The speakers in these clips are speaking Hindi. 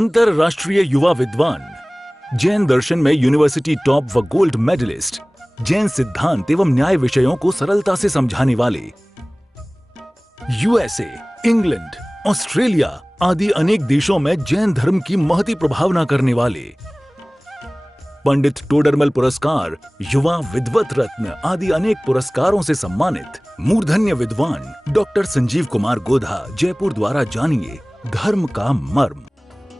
अंतरराष्ट्रीय युवा विद्वान, जैन दर्शन में यूनिवर्सिटी टॉप व गोल्ड मेडलिस्ट, जैन सिद्धांत एवं न्याय विषयों को सरलता से समझाने वाले, यूएसए, इंग्लैंड, ऑस्ट्रेलिया आदि अनेक देशों में जैन धर्म की महती प्रभावना करने वाले, पंडित टोडरमल पुरस्कार, युवा विद्वत रत्न आदि अनेक पुरस्कारों से सम्मानित मूर्धन्य विद्वान डॉक्टर संजीव कुमार गोधा जयपुर द्वारा जानिए धर्म का मर्म।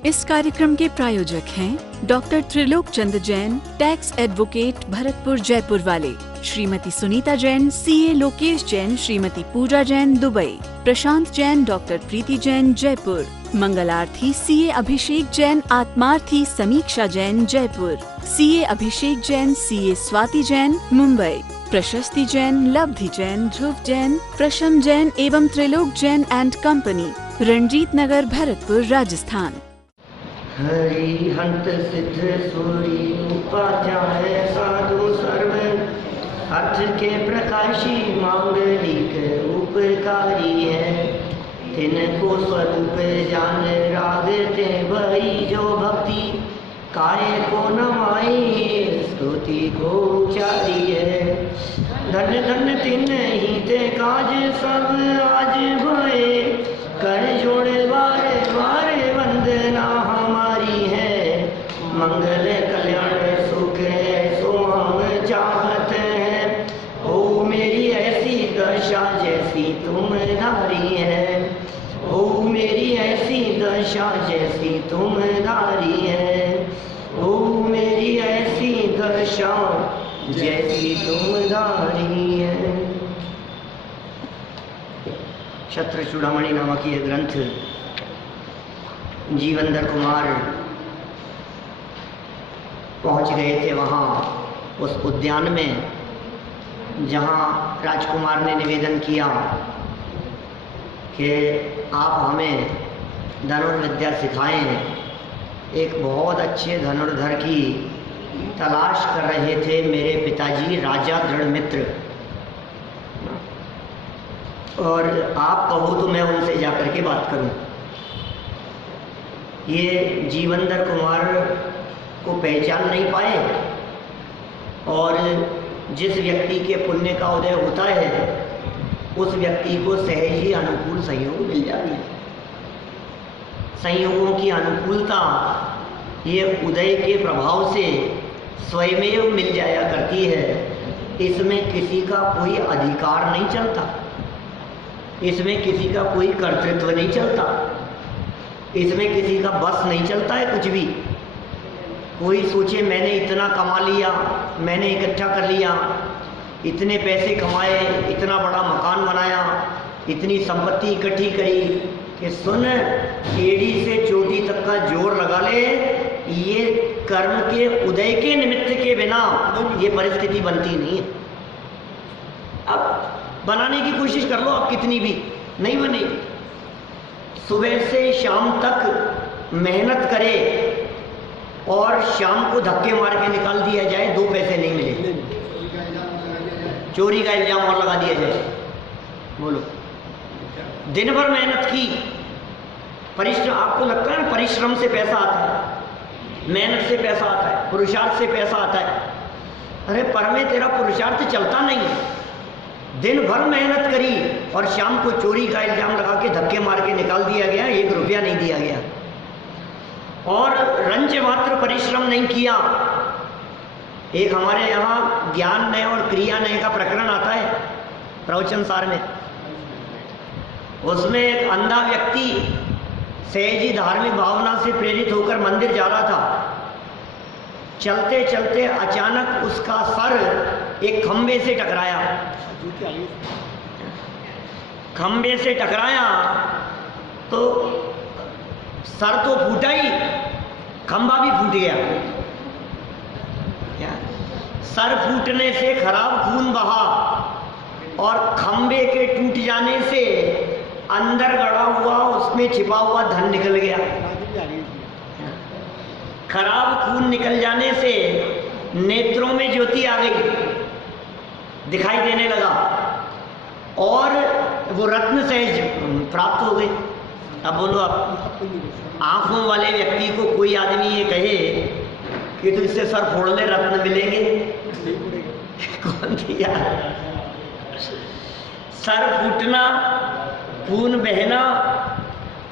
इस कार्यक्रम के प्रायोजक हैं doctor Trilok Chand Jain, tax advocate, Bharatpur Jaipur वाले, श्रीमती सुनीता जैन, सीए लोकेश जैन, श्रीमती पूजा जैन, दुबई, प्रशांत जैन, डॉक्टर प्रीति जैन, जयपुर, मंगलार्थी सीए अभिषेक जैन, आत्मार्थी समीक्षा जैन, जयपुर, सीए अभिषेक जैन, सीए स्वाति जैन, मुंबई, प्रशस्ति जैन, लब्धि जैन, ध्रुव जैन, प्रशम जैन एवं त्रिलोक जैन एंड कंपनी, रणजीत नगर, भरतपुर, राजस्थान। हरि हंत सिद्ध सूरी उपाध्याय साधु सर्व अर्थ के प्रकाशी मांगलिक उपकारी है। तिनको स्वरूप जान रागते भई जो भक्ति, काय को नमाई स्तुति को उचारी है। धन्य धन्य तिन ही ते काज सब आज भये, कर जोड़े बारे बारे वंदना हमारी है। मंगल कल्याण सुख सो हम चाहते हैं, ओ मेरी ऐसी दशा जैसी तुम धारी है, ओ मेरी ऐसी दशा जैसी तुम धारी है, ओ मेरी ऐसी दशा जैसी तुम धारी है। क्षत्र चूड़ामणि नामक यह ग्रंथ जीवंदर कुमार पहुंच गए थे वहाँ उस उद्यान में जहाँ राजकुमार ने निवेदन किया कि आप हमें धनुर्विद्या सिखाएं। एक बहुत अच्छे धनुर्धर की तलाश कर रहे थे मेरे पिताजी राजा दृढ़मित्र, और आप कहो तो मैं उनसे जाकर के बात करूं। ये जीवंदर कुमार को पहचान नहीं पाए, और जिस व्यक्ति के पुण्य का उदय होता है उस व्यक्ति को सहज ही अनुकूल संयोग मिल जाती है। संयोगों की अनुकूलता ये उदय के प्रभाव से स्वयमेव मिल जाया करती है। इसमें किसी का कोई अधिकार नहीं चलता, इसमें किसी का कोई कर्तृत्व नहीं चलता, इसमें किसी का बस नहीं चलता है कुछ भी। कोई सोचे मैंने इतना कमा लिया, मैंने इकट्ठा कर लिया, इतने पैसे कमाए, इतना बड़ा मकान बनाया, इतनी संपत्ति इकट्ठी करी कि सुन एड़ी से चोटी तक का जोर लगा ले, ये कर्म के उदय के निमित्त के बिना ये परिस्थिति बनती नहीं है। अब बनाने की कोशिश कर लो, आप कितनी भी नहीं बनेगी। सुबह से शाम तक मेहनत करे और शाम को धक्के मार के निकाल दिया जाए, 2 पैसे नहीं मिले, चोरी का इल्जाम और लगा दिया जाए। बोलो, दिन भर मेहनत की, परिश्रम, आपको लगता है ना परिश्रम से पैसा आता है, मेहनत से पैसा आता है, पुरुषार्थ से पैसा आता है। अरे पर में तेरा पुरुषार्थ चलता नहीं है। दिन भर मेहनत करी और शाम को चोरी का इल्जाम लगा के धक्के मार के निकाल दिया गया, 1 रुपया नहीं दिया गया, और रंज मात्र परिश्रम नहीं किया। एक हमारे यहाँ ज्ञान नय और क्रिया नय का प्रकरण आता है प्रवचन सार में। उसमें एक अंधा व्यक्ति सहजी धार्मिक भावना से प्रेरित होकर मंदिर जा रहा था। चलते चलते अचानक उसका सर एक खंबे से टकराया। खंबे से टकराया तो सर तो फूटा ही, खंबा भी फूट गया। क्या? सर फूटने से खराब खून बहा और खंबे के टूट जाने से अंदर गड़ा हुआ उसमें छिपा हुआ धन निकल गया। खराब खून निकल जाने से नेत्रों में ज्योति आ गई, दिखाई देने लगा, और वो रत्न सहज प्राप्त हो गए। अब बोलो, आप आंखों वाले व्यक्ति को कोई आदमी ये कहे कि तू इससे सर फोड़ ले, रत्न मिलेंगे, कौन दिया? सर फूटना, खून बहना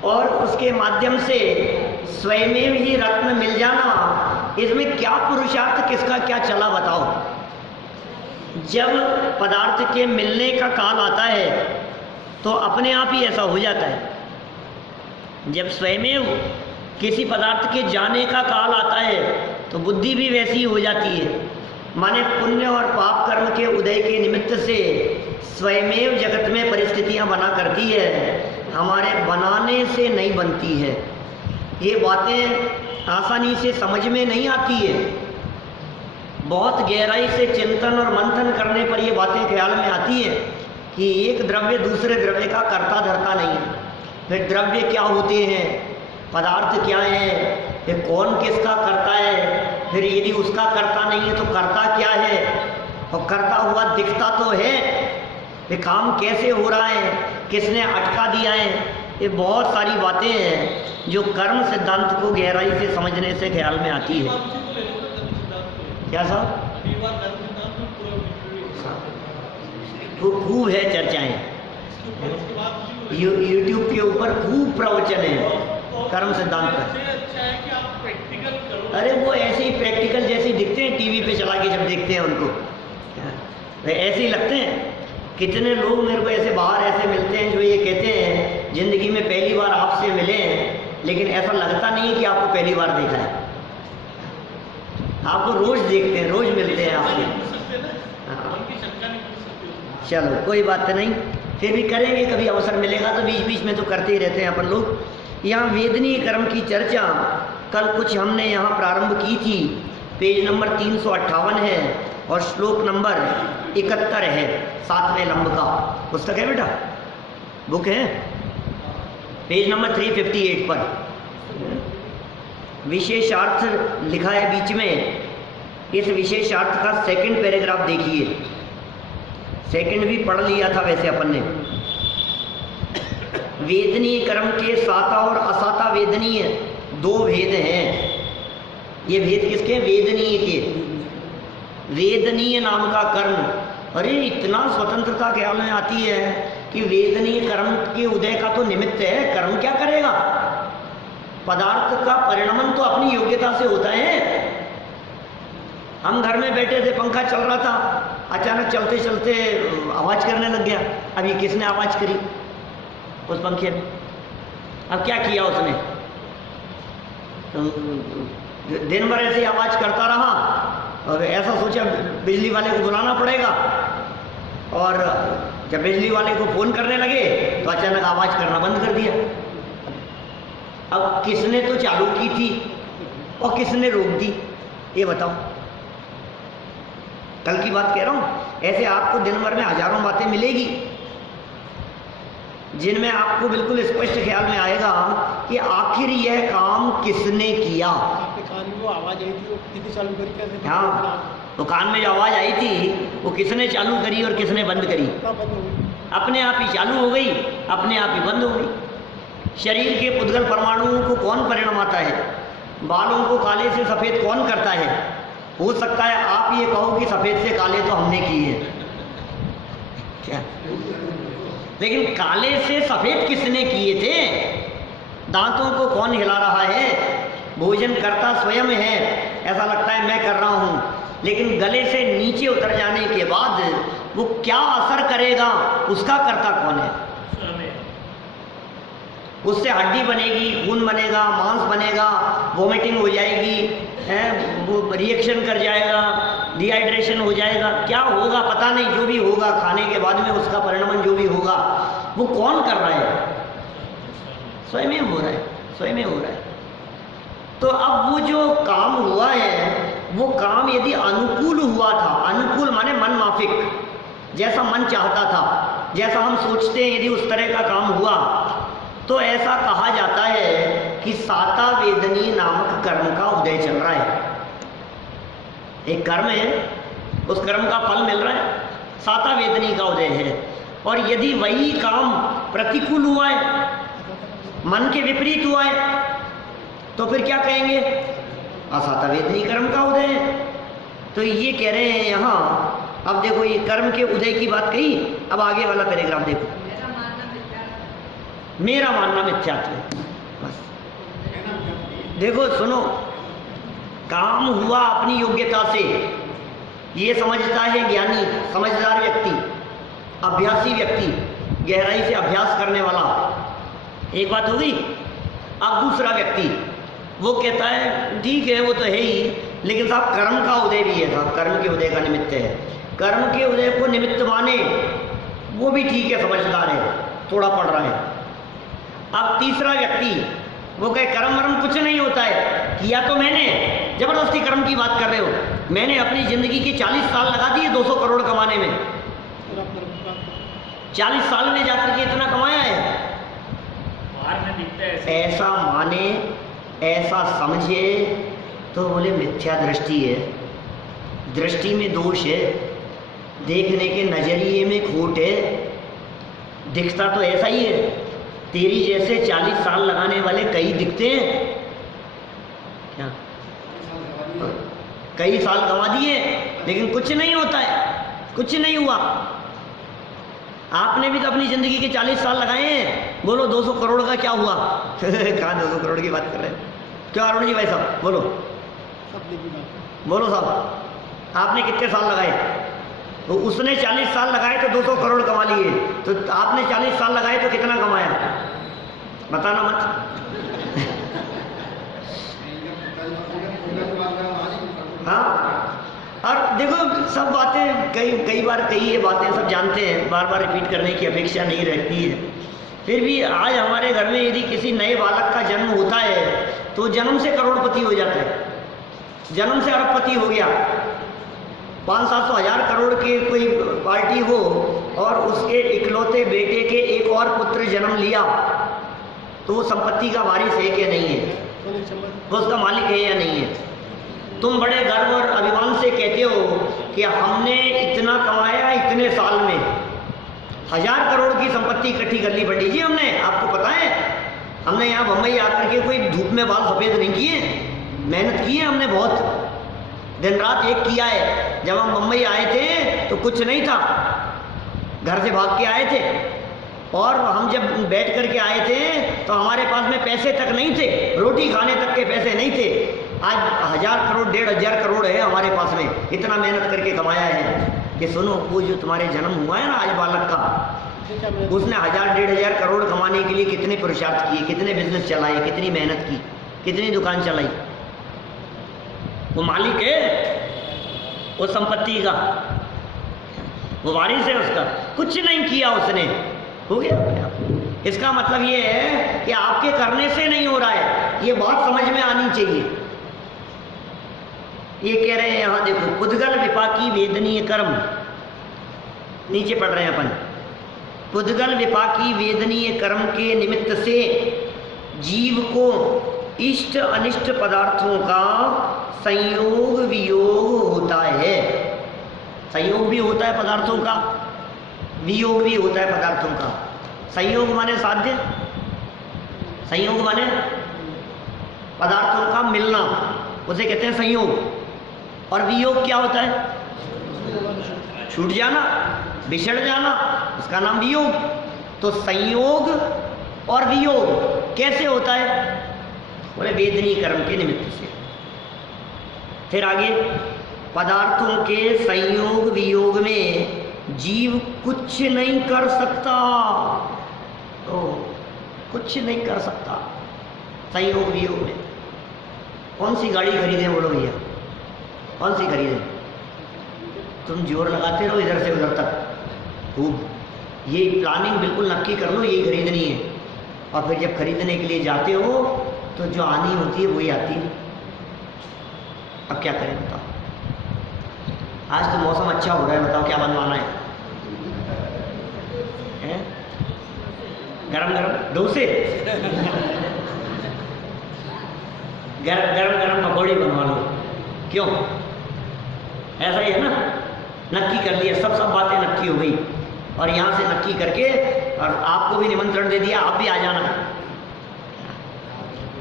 और उसके माध्यम से स्वयं ही रत्न मिल जाना, इसमें क्या पुरुषार्थ, किसका क्या चला बताओ? जब पदार्थ के मिलने का काल आता है तो अपने आप ही ऐसा हो जाता है। जब स्वयं किसी पदार्थ के जाने का काल आता है तो बुद्धि भी वैसी हो जाती है। माने पुण्य और पाप कर्म के उदय के निमित्त से स्वयं जगत में परिस्थितियां बना करती है, हमारे बनाने से नहीं बनती है। ये बातें आसानी से समझ में नहीं आती है, बहुत गहराई से चिंतन और मंथन करने पर ये बातें ख्याल में आती है कि एक द्रव्य दूसरे द्रव्य का कर्ता धर्ता नहीं है। फिर द्रव्य क्या होते हैं, पदार्थ क्या है, फिर कौन किसका करता है, फिर यदि उसका करता नहीं है तो करता क्या है, और करता हुआ दिखता तो है, ये काम कैसे हो रहा है, किसने अटका दिया है। ये बहुत सारी बातें हैं जो कर्म सिद्धांत को गहराई से समझने से ख्याल में आती है। क्या साहब? तो खूब है चर्चाएं, यूट्यूब के ऊपर खूब प्रवचन है कर्म सिद्धांत पर। अरे वो ऐसे ही प्रैक्टिकल जैसे दिखते हैं, टीवी पे चला के जब देखते हैं उनको ऐसे ही लगते हैं। कितने लोग मेरे को ऐसे बाहर ऐसे मिलते हैं जो ये कहते हैं जिंदगी में पहली बार आपसे मिले हैं, लेकिन ऐसा लगता नहीं है कि आपको पहली बार देखा है। आपको रोज देखते हैं, रोज मिलते हैं आपसे। चलो कोई बात नहीं, फिर भी करेंगे, कभी अवसर मिलेगा तो बीच बीच में तो करते ही रहते हैं अपन लोग। यहाँ वेदनीय कर्म की चर्चा कल कुछ हमने यहाँ प्रारंभ की थी, पेज नंबर 358 है और श्लोक नंबर 71 है, 7वें लंब का पुस्तक है बेटा, बुक है, पेज नंबर 358 पर विशेषार्थ लिखा है बीच में। इस विशेषार्थ का सेकंड पैराग्राफ देखिए, सेकंड भी पढ़ लिया था वैसे अपन ने। वेदनीय कर्म के साता और असाता वेदनीय दो भेद हैं। ये भेद किसके? वेदनीय के। वेदनीय नाम का कर्म, अरे इतना स्वतंत्रता ख्याल में आती है कि वेदनीय कर्म के उदय का तो निमित्त है, कर्म क्या करेगा? पदार्थ का परिणमन तो अपनी योग्यता से होता है। हम घर में बैठे थे, पंखा चल रहा था, अचानक चलते चलते आवाज करने लग गया। अब ये किसने आवाज करी उस पंखे में? अब क्या किया उसने? तो दिन भर ऐसे आवाज करता रहा और ऐसा सोचा बिजली वाले को बुलाना पड़ेगा, और जब बिजली वाले को फोन करने लगे तो अचानक आवाज करना बंद कर दिया। अब किसने तो चालू की थी और किसने रोक दी, ये बताओ। कल की बात कह रहा हूं, ऐसे आपको दिन भर में हजारों बातें मिलेगी जिनमें आपको बिल्कुल स्पष्ट ख्याल में आएगा कि आखिर यह काम किसने किया। आवाज आई थी, वो किसने चालू करी, कैसे? हाँ, तो कान में जो आवाज आई थी वो किसने चालू करी और किसने बंद करी? अपने आप ही चालू हो गई, अपने आप ही बंद हो गई। शरीर के पुद्गल परमाणुओं को कौन परिणमाता है? बालों को काले से सफेद कौन करता है? हो सकता है आप ये कहो कि सफेद से काले तो हमने किए हैं, क्या? लेकिन काले से सफेद किसने किए थे? दांतों को कौन हिला रहा है? भोजन करता स्वयं है, ऐसा लगता है मैं कर रहा हूं, लेकिन गले से नीचे उतर जाने के बाद वो क्या असर करेगा, उसका करता कौन है? उससे हड्डी बनेगी, खून बनेगा, मांस बनेगा, वोमिटिंग हो जाएगी, वो रिएक्शन कर जाएगा, डिहाइड्रेशन हो जाएगा, क्या होगा पता नहीं। जो भी होगा खाने के बाद में उसका परिणमन जो भी होगा वो कौन कर रहा है? स्वयं हो रहा है, स्वयं हो रहा है। तो अब वो जो काम हुआ है, वो काम यदि अनुकूल हुआ था, अनुकूल माने मन माफिक, जैसा मन चाहता था, जैसा हम सोचते हैं, यदि उस तरह का काम हुआ तो ऐसा कहा जाता है कि साता वेदनी नामक कर्म का उदय चल रहा है। एक कर्म है, उस कर्म का फल मिल रहा है, साता वेदनी का उदय है। और यदि वही काम प्रतिकूल हुआ है, मन के विपरीत हुआ है तो फिर क्या कहेंगे? असत वेदनी कर्म का उदय है। तो ये कह रहे हैं यहाँ, अब देखो ये कर्म के उदय की बात कही, अब आगे वाला पैराग्राफ देखो, मेरा मानना मिथ्यात्व है। बस देखो सुनो, काम हुआ अपनी योग्यता से, ये समझता है ज्ञानी समझदार व्यक्ति, अभ्यासी व्यक्ति, गहराई से अभ्यास करने वाला, एक बात होगी। अब दूसरा व्यक्ति वो कहता है ठीक है वो तो है ही, लेकिन साहब कर्म का उदय भी है, साहब कर्म के उदय का निमित्त है, कर्म के उदय को निमित्त माने वो भी ठीक है, समझदार है, थोड़ा पढ़ रहा है। अब तीसरा व्यक्ति वो कहे कर्म वर्म कुछ नहीं होता है, किया तो मैंने, जबरदस्ती कर्म की बात कर रहे हो, मैंने अपनी जिंदगी के 40 साल लगा दिए 200 करोड़ कमाने में, 40 साल में जाकर के इतना कमाया है, ऐसा माने, ऐसा समझे तो बोले मिथ्या दृष्टि है, दृष्टि में दोष है, देखने के नजरिए में खोट है, दिखता तो ऐसा ही है, तेरी जैसे 40 साल लगाने वाले कई दिखते हैं क्या? कई साल गंवा दिए लेकिन कुछ नहीं होता है, कुछ नहीं हुआ। आपने भी तो अपनी जिंदगी के 40 साल लगाए हैं, बोलो 200 करोड़ का क्या हुआ? कहाँ 200 करोड़ की बात कर रहे हैं? क्यों अरुण जी भाई साहब बोलो, बोलो साहब, आपने कितने साल लगाए? तो उसने 40 साल लगाए तो 200 करोड़ कमा लिए, तो आपने 40 साल लगाए तो कितना कमाया? बताना मत। हाँ, और देखो सब बातें कई बार कही ये बातें सब जानते हैं, बार बार रिपीट करने की अपेक्षा नहीं रहती है। फिर भी आज हमारे घर में यदि किसी नए बालक का जन्म होता है तो जन्म से करोड़पति हो जाता है, जन्म से अरबपति हो गया। 500-700 हजार करोड़ की कोई पार्टी हो और उसके इकलौते बेटे के एक और पुत्र जन्म लिया तो वो संपत्ति का वारिस है क्या नहीं है, वो उसका मालिक है या नहीं है? तुम बड़े गर्व और अभिमान से कहते हो कि हमने इतना कमाया इतने साल में, 1000 करोड़ की संपत्ति इकट्ठी कर ली पंडित जी हमने, आपको पता है हमने यहाँ बम्बई आकर के कोई धूप में बाल सफ़ेद नहीं किए, मेहनत की है हमने, बहुत दिन रात एक किया है। जब हम बम्बई आए थे तो कुछ नहीं था, घर से भाग के आए थे, और हम जब बैठ करके आए थे तो हमारे पास में पैसे तक नहीं थे, रोटी खाने तक के पैसे नहीं थे। आज 1000 करोड़ 1500 करोड़ है हमारे पास में, इतना मेहनत करके कमाया है कि सुनो, वो जो तुम्हारे जन्म हुआ है ना आज बालक का, उसने 1000-1500 करोड़ कमाने के लिए कितने पुरुषार्थ किए, कितने बिजनेस चलाए, कितनी मेहनत की, कितनी दुकान चलाई। वो मालिक है वो संपत्ति का, वो वारिस है उसका, कुछ नहीं किया उसने, हो गया अपने आप। इसका मतलब ये है कि आपके करने से नहीं हो रहा है, ये बात समझ में आनी चाहिए। ये कह रहे हैं यहाँ देखो, पुद्गल विपाकी वेदनीय कर्म, नीचे पढ़ रहे हैं अपन, पुद्गल विपाकी वेदनीय कर्म के निमित्त से जीव को इष्ट अनिष्ट पदार्थों का संयोग वियोग होता है। संयोग भी होता है पदार्थों का, वियोग भी होता है पदार्थों का। संयोग माने साध्य, संयोग माने पदार्थों का मिलना, उसे कहते हैं संयोग। और वियोग क्या होता है? छूट जाना, बिछड़ जाना, उसका नाम वियोग। तो संयोग और वियोग कैसे होता है? बोले वेदनीय कर्म के निमित्त से। फिर आगे, पदार्थों के संयोग वियोग में जीव कुछ नहीं कर सकता, तो कुछ नहीं कर सकता संयोग वियोग में। कौन सी गाड़ी खरीदें बोलो भैया, कौन सी खरीदें? तुम जोर लगाते रहो इधर से उधर तक खूब, ये प्लानिंग बिल्कुल नक्की कर लो यही खरीदनी है, और फिर जब खरीदने के लिए जाते हो तो जो आनी होती है वही आती है। अब क्या करें बताओ? आज तो मौसम अच्छा हो रहा है, बताओ क्या बनवाना है? गरम गरम डोसे, गरम गरम पकौड़े बनवा लो, क्यों? ऐसा ही है ना, नक्की कर लिया, सब बातें नक्की हो गई, और यहाँ से नक्की करके और आपको भी निमंत्रण दे दिया, आप भी आ जाना।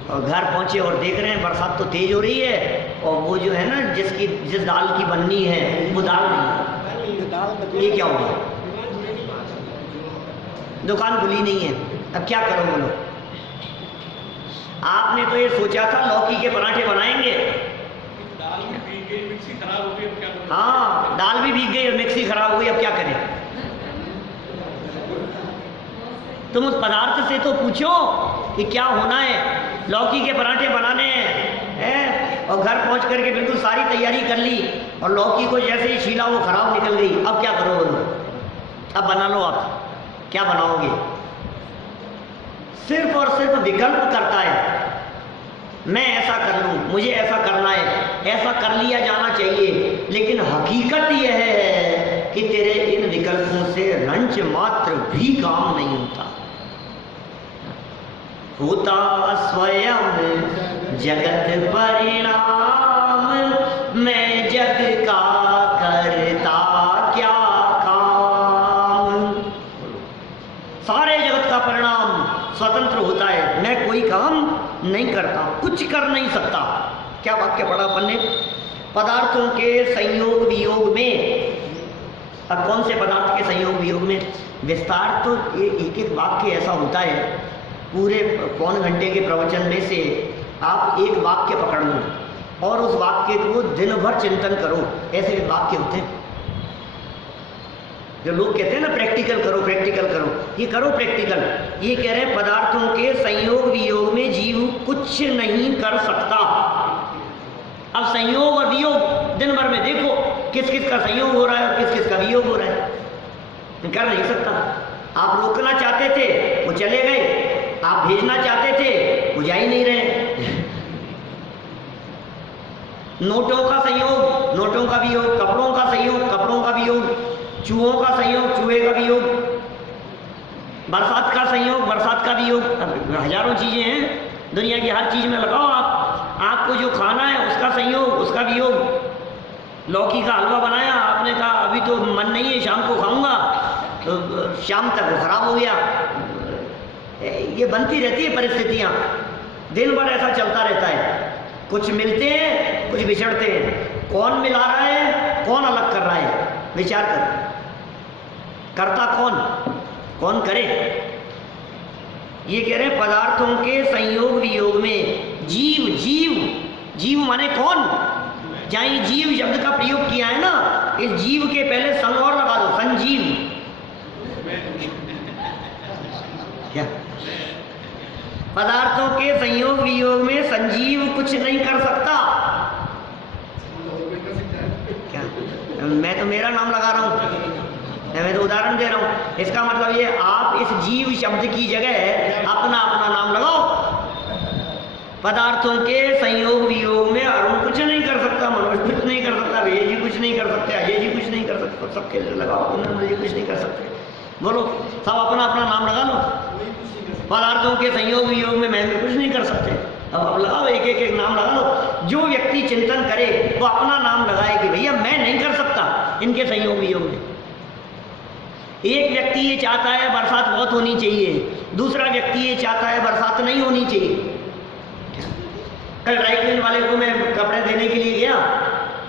और घर पहुंचे और देख रहे हैं बरसात तो तेज हो रही है और वो जो है ना जिस दाल की बननी है वो दाल नहीं। ये क्या होगा? दुकान खुली नहीं है, अब क्या करो बोलो? आपने तो ये सोचा था लौकी के पराठे बनाएंगे, दाल भी भीग गई, मिक्सी खराब हो गई, अब क्या करें? हाँ दाल भी भीग गई और मिक्सी खराब हो गई, अब क्या करें? तुम उस पदार्थ से तो पूछो कि क्या होना है। लौकी के पराठे बनाने हैं और घर पहुंच करके बिल्कुल सारी तैयारी कर ली और लौकी को जैसे ही छीला वो खराब निकल गई, अब क्या करो बोलो? अब बना लो, आप क्या बनाओगे? सिर्फ और सिर्फ विकल्प करता है, मैं ऐसा कर लूं, मुझे ऐसा करना है, ऐसा कर लिया जाना चाहिए। लेकिन हकीकत यह है कि तेरे इन विकल्पों से रंच मात्र भी काम नहीं होता। होता स्वयं जगत परिणाम, मैं जग का करता क्या काम। सारे जगत का परिणाम स्वतंत्र होता है, मैं कोई काम नहीं करता, कुछ कर नहीं सकता। क्या वाक्य पढ़ा अपन ने? पदार्थों के संयोग वियोग में, अब कौन से पदार्थ के संयोग वियोग में? विस्तार तो एक एक वाक्य ऐसा होता है, पूरे पौन घंटे के प्रवचन में से आप एक वाक्य पकड़ लो और उस वाक्य को दिन भर चिंतन करो, ऐसे वाक्य होते हैं। जो लोग कहते हैं ना प्रैक्टिकल करो, प्रैक्टिकल करो, ये करो प्रैक्टिकल। ये कह रहे हैं पदार्थों के संयोग वियोग में जीव कुछ नहीं कर सकता। अब संयोग और वियोग दिन भर में देखो किस किस का संयोग हो रहा है और किस किस का वियोग हो रहा है, कर नहीं सकता। आप रोकना चाहते थे वो चले गए, आप भेजना चाहते थे वो जा ही नहीं रहे। नोटों का संयोग, नोटों का वियोग, कपड़ों का संयोग, कपड़ों का वियोग, चूहों का संयोग, चूहे का वियोग, बरसात का संयोग, बरसात का वियोग। हजारों चीजें हैं, दुनिया की हर चीज में लगाओ आप, आपको जो खाना है उसका संयोग, उसका वियोग। लौकी का हलवा बनाया, आपने कहा अभी तो मन नहीं है, शाम को खाऊंगा, तो शाम तक वो खराब हो गया। ये बनती रहती है परिस्थितियां, दिन भर ऐसा चलता रहता है। कुछ मिलते हैं, कुछ बिछड़ते हैं। कौन मिला रहा है, कौन अलग कर रहा है? विचार कर, करता कौन, कौन करे? ये कह रहे हैं पदार्थों के संयोग वियोग में जीव, जीव, जीव माने कौन? जहां ये जीव शब्द का प्रयोग किया है ना, इस जीव के पहले सं और लगा दो, संजीव। क्या? पदार्थों के संयोग वियोग में संजीव कुछ नहीं कर सकता। क्या? मैं तो मेरा नाम लगा रहा हूं, मैं तो उदाहरण दे रहा हूं। इसका मतलब ये आप इस जीव शब्द की जगह अपना अपना नाम लगाओ। पदार्थों के संयोग वियोग में अरुण कुछ नहीं कर सकता, मनोज कुछ नहीं कर सकता, विजय जी कुछ नहीं कर सकते, अजय जी कुछ नहीं कर सकते, सबके लगाओ, जी कुछ नहीं कर सकते। बोलो, सब अपना अपना नाम लगा लो। पदार्थों के संयोग वियोग में मैं कुछ नहीं कर सकते। अब लगाओ, एक एक एक नाम लगा लो। जो व्यक्ति चिंतन करे वो अपना नाम लगाए कि भैया मैं नहीं कर सकता इनके संयोग वियोग में। एक व्यक्ति ये चाहता है बरसात बहुत होनी चाहिए, दूसरा व्यक्ति ये चाहता है बरसात नहीं होनी चाहिए। कल ड्राई क्लीन वाले को मैं कपड़े देने के लिए गया,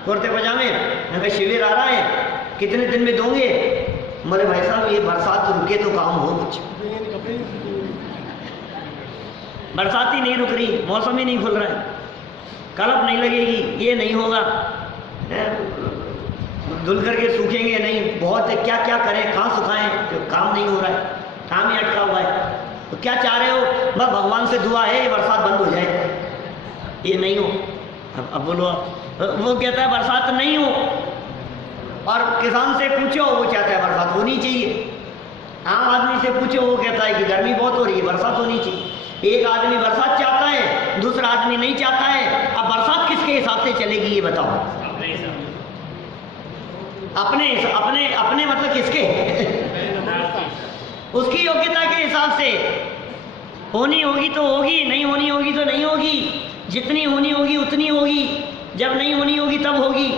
कुर्ते पजामे, मैं कहा शिविर आ रहा है, कितने दिन में दोगे? बोले भाई साहब ये बरसात रुके तो काम हो कुछ। बरसात ही नहीं रुक रही, मौसम ही नहीं खुल रहा है, कलप नहीं लगेगी, ये नहीं होगा, धुल करके सूखेंगे नहीं, बहुत क्या क्या करें, कहाँ सुखाएं, काम नहीं हो रहा है, काम ही अटका हुआ है। तो क्या चाह रहे हो? बस भगवान से दुआ है ये बरसात बंद हो जाए, ये नहीं हो। अब बोलो, वो कहता है बरसात नहीं हो, और किसान से पूछो वो चाहता है बरसात होनी चाहिए। आम आदमी से पूछो वो कहता है कि गर्मी बहुत हो रही है, बरसात होनी चाहिए। एक आदमी बरसात चाहता है, दूसरा आदमी नहीं चाहता है। अब बरसात किसके हिसाब से चलेगी ये बताओ? अपने अपने अपने मतलब किसके? उसकी योग्यता के हिसाब से। होनी होगी तो होगी, नहीं होनी होगी तो नहीं होगी, जितनी होनी होगी उतनी होगी, जब नहीं होनी होगी तब होगी।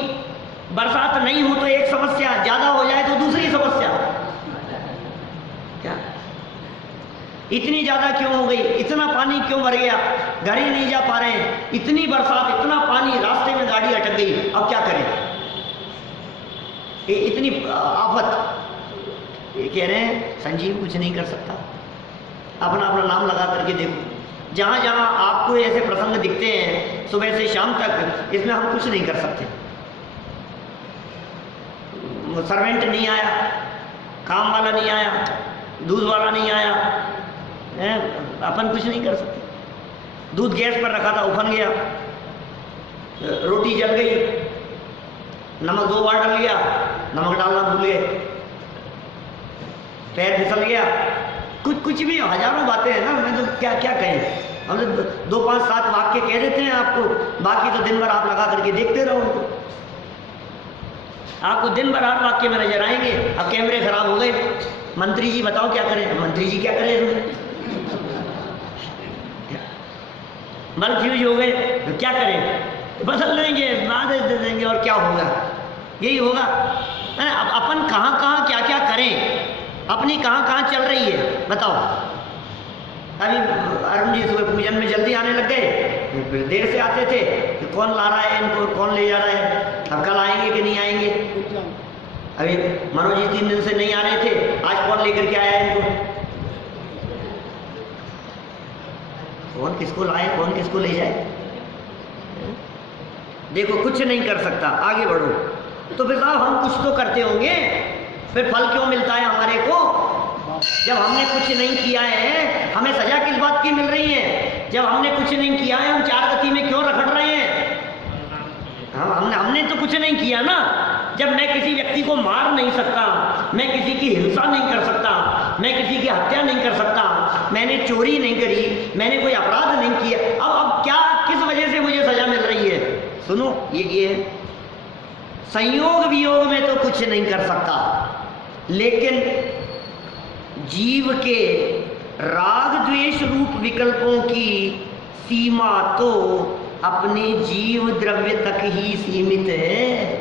बरसात नहीं हो तो एक समस्या, ज्यादा हो जाए तो दूसरी समस्या। क्या इतनी ज़्यादा क्यों हो गई, इतना पानी क्यों भर गया, घर ही नहीं जा पा रहे हैं, इतनी बरसात, इतना पानी, रास्ते में गाड़ी अटक गई, अब क्या करें, ये इतनी आफत। ये कह रहे हैं संजीव कुछ नहीं कर सकता, अपना अपना नाम लगा करके देखो। जहाँ जहाँ आपको ऐसे प्रसंग दिखते हैं सुबह से शाम तक, इसमें हम कुछ नहीं कर सकते। सर्वेंट नहीं आया, काम वाला नहीं आया, दूध वाला नहीं आया, अपन कुछ नहीं कर सकते। दूध गैस पर रखा था, उफन गया, रोटी जल गई, नमक 2 बार डाल गया, नमक डालना भूल गए, पैर फिसल गया, कुछ भी हजारों बातें हैं ना। मैं तो क्या क्या कहें, हम तो 2, 5, 7 वाक्य कह देते हैं आपको, बाकी तो दिन भर आप लगा करके देखते रहो उनको, आपको दिन भर 8 वाक्य में नजर आएंगे। अब कैमरे खराब हो गए, मंत्री जी बताओ क्या करें, मंत्री जी क्या करें इसमें, बल्ब फ्यूज हो गए तो क्या करें, बदल देंगे, बाद दे देंगे, और क्या होगा, यही होगा। अब अपन कहाँ कहाँ क्या क्या करें, अपनी कहाँ कहाँ चल रही है बताओ। अभी अरुण जी सुबह पूजन में जल्दी आने लग गए, फिर देर से आते थे, तो कौन ला रहा है इनको, कौन ले जा रहा है, अब कल आएंगे कि नहीं आएंगे। अभी मनोज जी 3 दिन से नहीं आ रहे थे, आज कौन लेकर के आया इनको, कौन किसको लाए, कौन किसको ले जाए। देखो कुछ नहीं कर सकता, आगे बढ़ो। तो फिर साहब हम कुछ तो करते होंगे, फिर फल क्यों मिलता है हमारे को, जब हमने कुछ नहीं किया है हमें सजा किस बात की मिल रही है, जब हमने कुछ नहीं किया है हम 4 गति में क्यों रखड़ रहे हैं। हमने तो कुछ नहीं किया ना। जब मैं किसी व्यक्ति को मार नहीं सकता, मैं किसी की हिंसा नहीं कर सकता, मैं किसी की हत्या नहीं कर सकता, मैंने चोरी नहीं करी, मैंने कोई अपराध नहीं किया, अब क्या किस वजह से मुझे सजा मिल रही है। सुनो ये संयोग वियोग में तो कुछ नहीं कर सकता, लेकिन जीव के राग द्वेष रूप विकल्पों की सीमा तो अपने जीव द्रव्य तक ही सीमित है।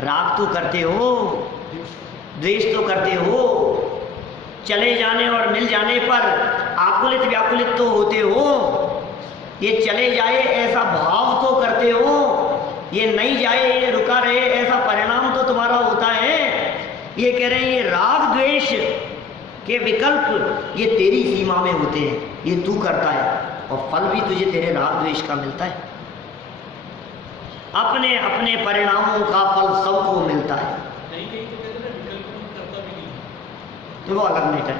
राग तो करते हो, द्वेष तो करते हो, चले जाने और मिल जाने पर आकुलित व्याकुलित तो होते हो, ये चले जाए ऐसा भाव तो करते हो, ये नहीं जाए, ये रुका रहे ऐसा परिणाम तो तुम्हारा होता है। ये कह रहे हैं ये राग द्वेष के विकल्प ये तेरी सीमा में होते हैं, ये तू करता है, और फल भी तुझे तेरे राग द्वेष का मिलता है। अपने अपने परिणामों का फल सबको मिलता है। तो वो अलग मैटर,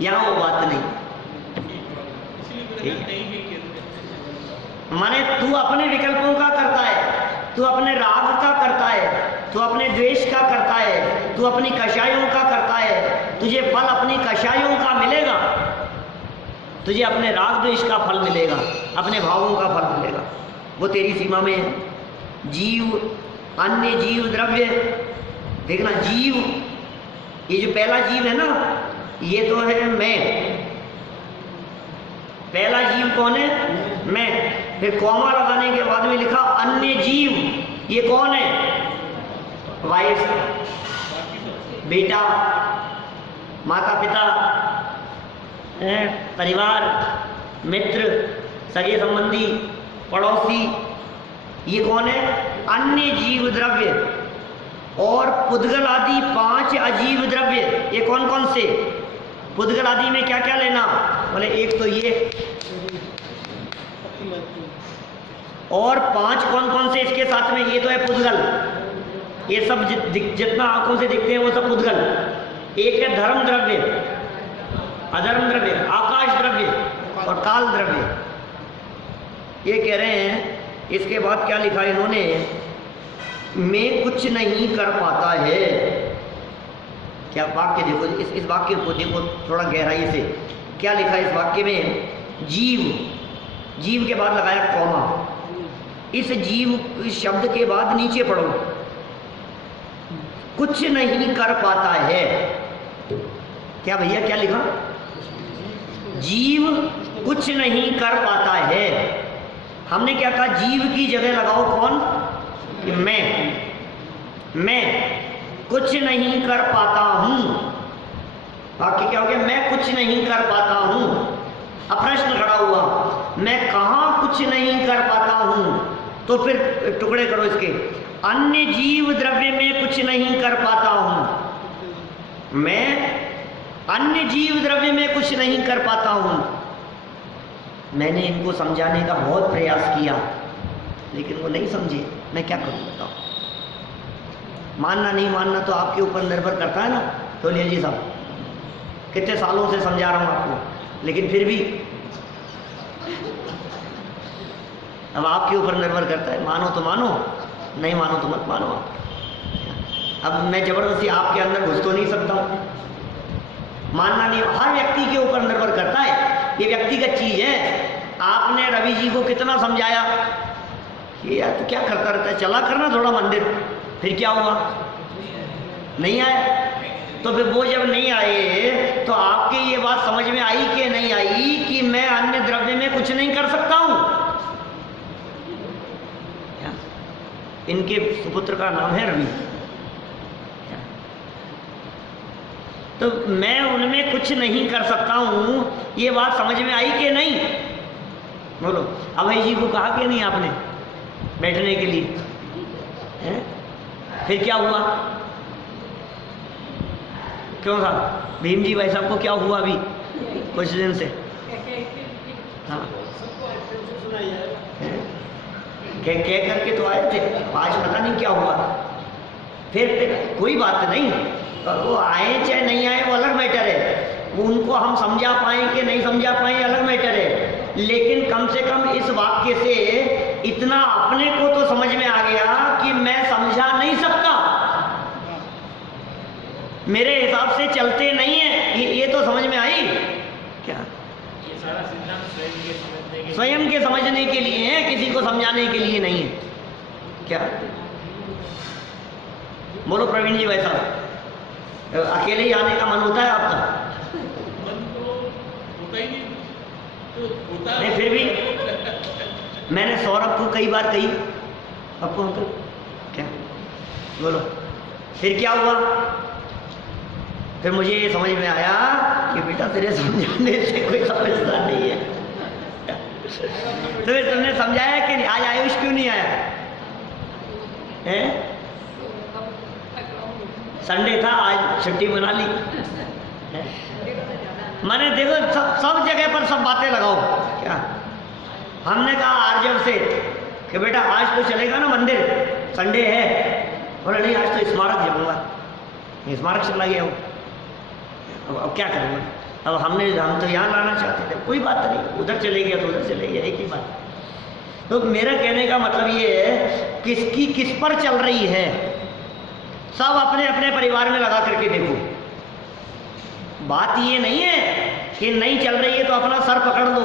यहाँ वो बात नहीं। ठीक है, माने तू अपने विकल्पों का करता है, तू अपने राग का करता है, तू अपने द्वेष का करता है, तू अपनी कषायों का करता है, तुझे फल अपनी कषायों का मिलेगा, तुझे अपने राग द्वेष का फल मिलेगा, अपने भावों का फल मिलेगा, वो तेरी सीमा में है। जीव, अन्य जीव द्रव्य, देखना जीव, ये जो पहला जीव है ना, ये तो है मैं, पहला जीव कौन है, मैं। फिर कॉमा लगाने के बाद में लिखा अन्य जीव, ये कौन है, वाइफ, बेटा, माता पिता, परिवार, मित्र, सगे संबंधी, पड़ोसी, ये कौन है, अन्य जीव द्रव्य। और पुद्गल आदि 5 अजीव द्रव्य, ये कौन कौन से, पुद्गल आदि में क्या क्या लेना, बोले एक तो ये, और 5 कौन कौन से इसके साथ में, ये तो है पुद्गल, ये सब जितना आंखों से दिखते हैं वो सब पुद्गल। एक है धर्म द्रव्य, अधर्म द्रव्य, आकाश द्रव्य और काल द्रव्य। ये कह रहे हैं, इसके बाद क्या लिखा इन्होंने, मैं कुछ नहीं कर पाता है। क्या वाक्य देखो, इस वाक्य को देखो थोड़ा गहराई से, क्या लिखा इस वाक्य में, जीव, जीव के बाद लगाया कॉमा, इस जीव इस शब्द के बाद नीचे पढ़ो, कुछ नहीं कर पाता है। क्या भैया क्या लिखा, जीव कुछ नहीं कर पाता है। हमने क्या कहा, जीव की जगह लगाओ कौन, कि मैं कुछ नहीं कर पाता हूं। वाक्य क्या हो गया? मैं कुछ नहीं कर पाता हूँ। अब प्रश्न खड़ा हुआ, मैं कहाँ कुछ नहीं कर पाता हूँ? तो फिर टुकड़े करो इसके। अन्य जीव द्रव्य में कुछ नहीं कर पाता हूँ। मैं अन्य जीव द्रव्य में कुछ नहीं कर पाता हूँ। मैंने इनको समझाने का बहुत प्रयास किया, लेकिन वो नहीं समझे। मैं क्या करूँ बताओ? मानना नहीं मानना तो आपके ऊपर निर्भर करता है ना। तोलिया जी साहब, कितने सालों से समझा रहा हूँ आपको, लेकिन फिर भी अब आपके ऊपर निर्भर करता है। मानो तो मानो, नहीं मानो तो मत मानो। अब मैं जबरदस्ती आपके अंदर घुस तो नहीं सकता हूँ। मानना नहीं, हर व्यक्ति के ऊपर निर्भर करता है। ये व्यक्तिगत चीज है। आपने रवि जी को कितना समझाया कि यार तू क्या करता रहता है, चला करना थोड़ा मंदिर। फिर क्या हुआ? नहीं आया। तो फिर वो जब नहीं आए तो आपके ये बात समझ में आई कि नहीं आई कि मैं अन्य द्रव्य में कुछ नहीं कर सकता हूं? इनके सुपुत्र का नाम है रवि। तो मैं उनमें कुछ नहीं कर सकता हूं, ये बात समझ में आई कि नहीं? बोलो। अभय जी को कहा कि नहीं आपने बैठने के लिए? है? फिर क्या हुआ? क्यों था? भीम जी भाई साहब को क्या हुआ अभी कुछ दिन से? हाँ, कह करके तो आए थे, आज पता नहीं क्या हुआ। फिर कोई बात नहीं, वो आए चाहे नहीं आए वो अलग मैटर है। उनको हम समझा पाए कि नहीं समझा पाए अलग मैटर है, लेकिन कम से कम इस वाक्य से इतना अपने को तो समझ में आ गया कि मैं समझा नहीं सकता, मेरे हिसाब से चलते नहीं है। ये तो समझ में आई क्या? ये सारा सिद्धांत स्वयं के समझने के लिए है, किसी को समझाने के लिए नहीं है। क्या बोलो प्रवीण जी? भाई साहब, अकेले ही आने का मन होता है आपका? मन तो होता ही नहीं, तो होता नहीं, फिर भी मैंने सौरभ को कई बार कही, आपको अंकल क्या बोलो। फिर क्या हुआ? फिर मुझे ये समझ में आया कि बेटा तेरे समझाने से कोई समझता नहीं है। तो फिर तुमने समझाया कि नहीं? आज आयुष क्यों नहीं आया है? संडे था, आज छुट्टी मना ली। मैंने देखो सब जगह पर सब बातें लगाओ। क्या हमने कहा आर्जव से कि बेटा आज तो चलेगा ना मंदिर, संडे है? बोला नहीं, आज तो स्मारक जाऊंगा। स्मारक चला गया हूँ। अब क्या करूँगा? अब हम तो यहाँ लाना चाहते थे, कोई बात नहीं, उधर चले गया तो उधर चले गया, एक ही बात। तो मेरा कहने का मतलब ये है, किसकी किस पर चल रही है, सब अपने अपने परिवार में लगा करके देखो। बात ये नहीं है कि नहीं चल रही है तो अपना सर पकड़ लो।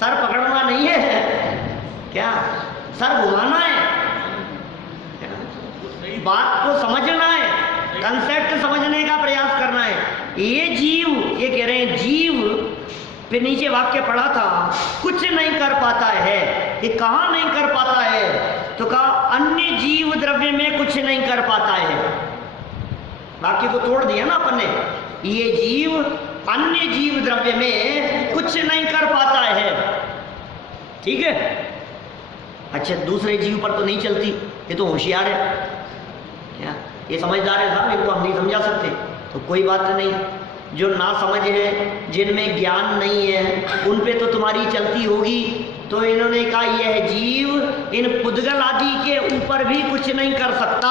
सर पकड़ना नहीं है, क्या सर घुमाना है। बात को समझना है, कंसेप्ट समझने का प्रयास करना है। ये जीव, ये कह रहे हैं जीव, फिर नीचे वाक्य पढ़ा था, कुछ नहीं कर पाता है। ये कहाँ नहीं कर पाता है? तो कहा अन्य जीव द्रव्य में कुछ नहीं कर पाता है। वाक्य को तोड़ दिया ना अपन ने। ये जीव अन्य जीव द्रव्य में कुछ नहीं कर पाता है, ठीक है? अच्छा, दूसरे जीव पर तो नहीं चलती, ये तो होशियार है, क्या ये समझदार है साहब, इनको हम नहीं समझा सकते। तो कोई बात नहीं, जो ना समझ है, जिनमें ज्ञान नहीं है, उन पे तो तुम्हारी चलती होगी। तो इन्होंने कहा यह जीव इन पुद्गल आदि के ऊपर भी कुछ नहीं कर सकता।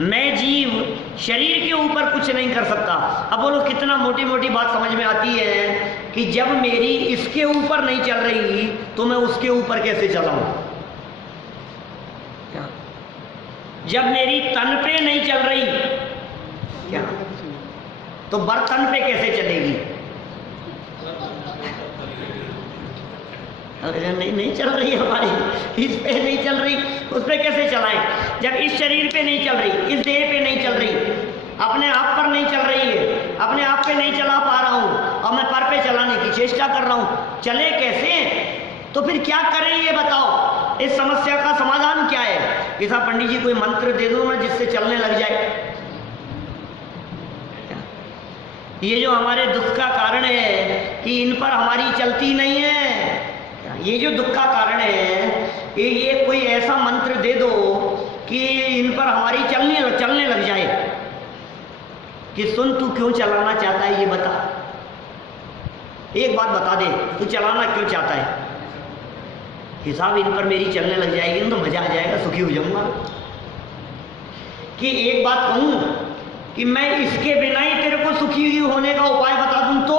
मैं जीव शरीर के ऊपर कुछ नहीं कर सकता। अब बोलो कितना मोटी मोटी बात समझ में आती है कि जब मेरी इसके ऊपर नहीं चल रही तो मैं उसके ऊपर कैसे चलाऊं? क्या जब मेरी तन पे नहीं चल रही, क्या तो बर्तन पे कैसे चलेगी? नहीं चल रही हमारी, इस पे नहीं चल रही, उस पे कैसे चलाएं? जब इस शरीर पे नहीं चल रही, इस देह पे नहीं चल रही, अपने आप पर नहीं चल रही है, अपने आप पे नहीं चला पा रहा हूँ और मैं पर पे चलाने की चेष्टा कर रहा हूँ, चले कैसे? तो फिर क्या करें ये बताओ? इस समस्या का समाधान क्या है? कि साहब पंडित जी कोई मंत्र दे दो ना जिससे चलने लग जाए। ये जो हमारे दुख का कारण है कि इन पर हमारी चलती नहीं है, ये जो दुख का कारण है ये कोई ऐसा मंत्र दे दो कि इन पर हमारी चलने लग जाए कि सुन तू क्यों चलाना चाहता है ये बता, एक बात बता दे, तू चलाना क्यों चाहता है? हिसाब इन पर मेरी चलने लग जाएगी तो मजा आ जाएगा, सुखी हो जाऊंगा। कि एक बात कहूं कि मैं इसके बिना ही तेरे को सुखी होने का उपाय बता दूं तो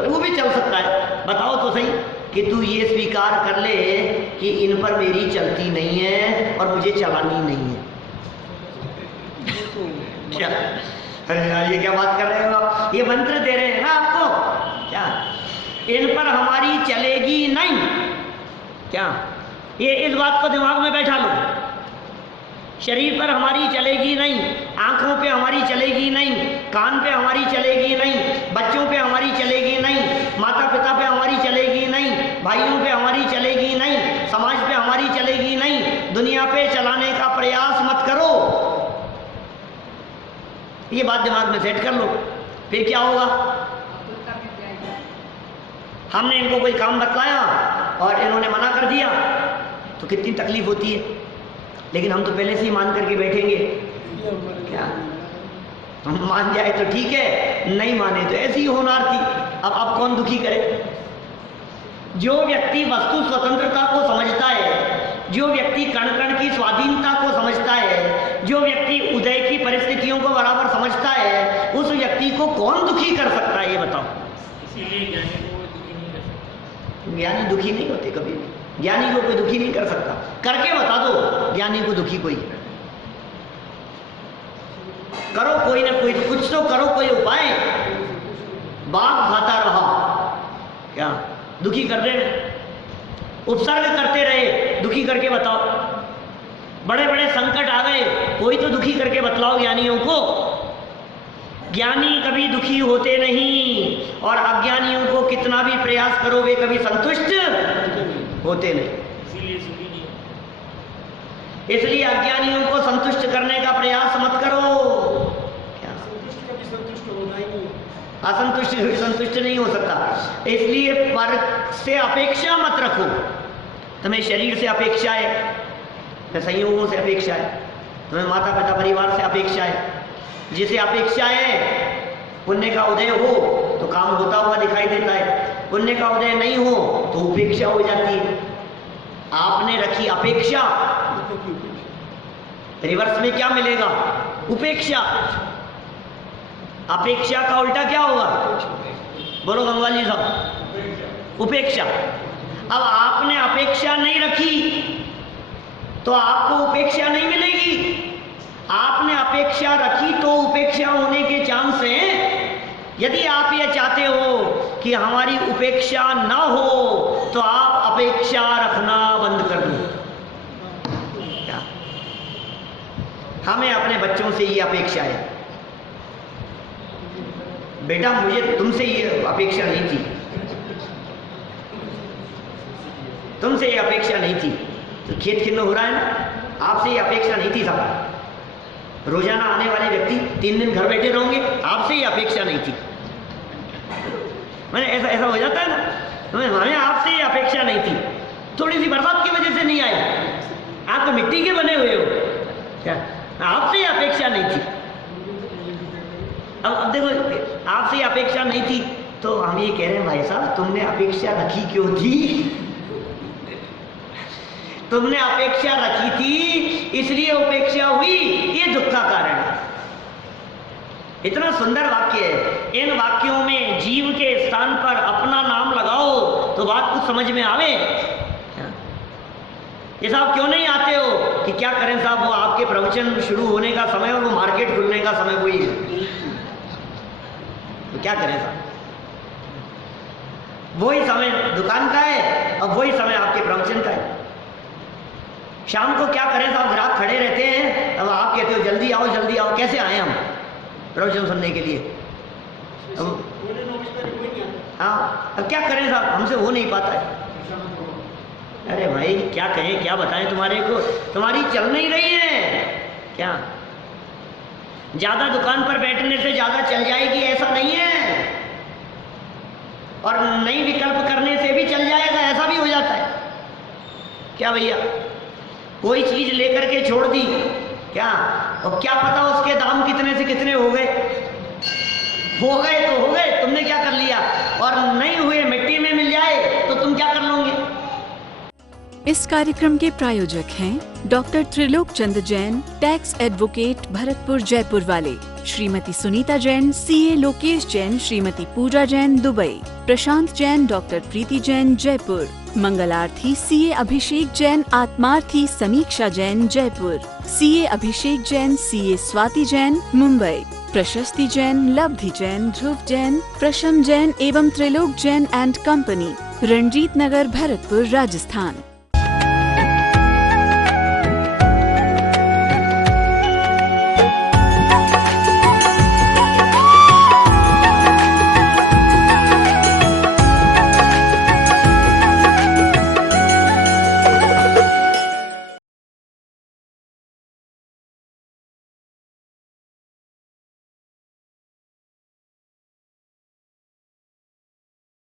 वो भी चल सकता है, बताओ तो सही कि तू ये स्वीकार कर ले कि इन पर मेरी चलती नहीं है और मुझे चलानी नहीं है। क्या अरे यार ये क्या बात कर रहे हो आप? ये मंत्र दे रहे हैं ना आपको, क्या इन पर हमारी चलेगी नहीं, क्या ये इस बात को दिमाग में बैठा लो, शरीर पर हमारी चलेगी नहीं, आंखों पे हमारी चलेगी नहीं, कान पे हमारी चलेगी नहीं, बच्चों पे हमारी चलेगी नहीं, माता पिता पे हमारी चलेगी नहीं, भाइयों पे हमारी चलेगी नहीं, समाज पे हमारी चलेगी नहीं, दुनिया पे चलाने का प्रयास मत करो। ये बात दिमाग में सेट कर लो, फिर क्या होगा? हमने इनको कोई काम बतलाया और इन्होंने मना कर दिया तो कितनी तकलीफ होती है, लेकिन हम तो पहले से ही मान करके बैठेंगे। क्या हम मान जाए तो ठीक है, नहीं माने तो ऐसी ही होनार थी। अब कौन दुखी करे? जो व्यक्ति वस्तु स्वतंत्रता को समझता है, जो व्यक्ति कण कण की स्वाधीनता को समझता है, जो व्यक्ति उदय की परिस्थितियों को बराबर समझता है, उस व्यक्ति को कौन दुखी कर सकता है ये बताओ? इसीलिए ज्ञानी दुखी नहीं होते कभी भी, ज्ञानी को कोई दुखी नहीं कर सकता। करके बता दो ज्ञानी को दुखी कोई, करो कोई ना कोई कुछ तो करो, कोई उपाय। बाप खाता रहा, क्या दुखी कर रहे हैं? उपसर्ग करते रहे, दुखी करके बताओ। बड़े बड़े संकट आ गए, कोई तो दुखी करके बतलाओ ज्ञानियों को। ज्ञानी कभी दुखी होते नहीं और अज्ञानियों को कितना भी प्रयास करो वे कभी संतुष्ट होते नहीं। इसलिए अज्ञानियों को संतुष्ट करने का प्रयास मत करो। क्या असंतुष्ट कभी संतुष्ट नहीं हो सकता। इसलिए पर से अपेक्षा मत रखो। तुम्हें शरीर से अपेक्षा है, संयोगों से अपेक्षा है, तुम्हें माता पिता परिवार से अपेक्षा है। जिसे अपेक्षा है पुण्य का उदय हो तो काम होता हुआ दिखाई देता है, पुण्य का उदय नहीं हो तो उपेक्षा हो जाती है। आपने रखी अपेक्षा, रिवर्स में क्या मिलेगा? उपेक्षा। अपेक्षा का उल्टा क्या होगा? बोलो गंगवाली साहब, उपेक्षा। अब आपने अपेक्षा नहीं रखी तो आपको उपेक्षा नहीं मिलेगी। आपने अपेक्षा रखी तो उपेक्षा होने के चांस हैं। यदि आप ये चाहते हो कि हमारी उपेक्षा ना हो तो आप अपेक्षा रखना बंद कर दो। क्या? हमें अपने बच्चों से ये अपेक्षा है, बेटा मुझे तुमसे ये अपेक्षा नहीं थी, तुमसे ये अपेक्षा नहीं थी। तो खेत खिन्न हो रहा है ना, आपसे ये अपेक्षा नहीं थी साहब। रोजाना आने वाले व्यक्ति 3 दिन घर बैठे रहोगे, आपसे ये अपेक्षा नहीं थी। मैंने ऐसा हो जाता है ना, हमें आपसे ये अपेक्षा नहीं थी। थोड़ी सी बरसात की वजह से नहीं आई, आप तो मिट्टी के बने हुए हो। क्या? आपसे ये अपेक्षा नहीं थी। अब देखो, आपसे ये अपेक्षा नहीं थी तो हम ये कह रहे हैं भाई साहब तुमने अपेक्षा रखी क्यों थी? तुमने अपेक्षा रखी थी इसलिए उपेक्षा हुई, ये दुख का कारण है। इतना सुंदर वाक्य है। इन वाक्यों में जीव के स्थान पर अपना नाम लगाओ तो बात कुछ समझ में आवे। ये साहब क्यों नहीं आते हो कि क्या करें साहब, वो आपके प्रवचन शुरू होने का समय और वो मार्केट खुलने का समय वही है, तो क्या करें साहब? वही समय दुकान का है और वही समय आपके प्रवचन का है। शाम को क्या करें साहब, ग्राहक खड़े रहते हैं, अब आप कहते हो जल्दी आओ जल्दी आओ। कैसे आए हम प्रवचन सुनने के लिए? हाँ, अब क्या करें साहब, हमसे हो नहीं पाता है। अरे भाई क्या कहें, क्या बताएं तुम्हारे को, तुम्हारी चल नहीं रही है। क्या ज़्यादा दुकान पर बैठने से ज़्यादा चल क्या भैया, कोई चीज लेकर के छोड़ दी क्या, और क्या पता उसके दाम कितने से कितने हो गए तो हो गए, तुमने क्या कर लिया, और नहीं हुए मिट्टी में मिल जाए तो तुम क्या कर लोगे। इस कार्यक्रम के प्रायोजक हैं doctor Trilok Chand Jain, tax advocate, Bharatpur Jaipur वाले, श्रीमती सुनीता जैन, सीए लोकेश जैन, श्रीमती पूजा जैन, दुबई, प्रशांत जैन, डॉक्टर प्रीति जैन, जयपुर, मंगलार्थी सीए अभिषेक जैन, आत्मार्थी समीक्षा जैन, जयपुर, सीए अभिषेक जैन, सीए स्वाति जैन, मुंबई, प्रशस्ति जैन, लब्धि जैन, ध्रुव जैन, प्रशम जैन एवं Trilok Jain and company, Ranjit Nagar, Bharatpur, Rajasthan.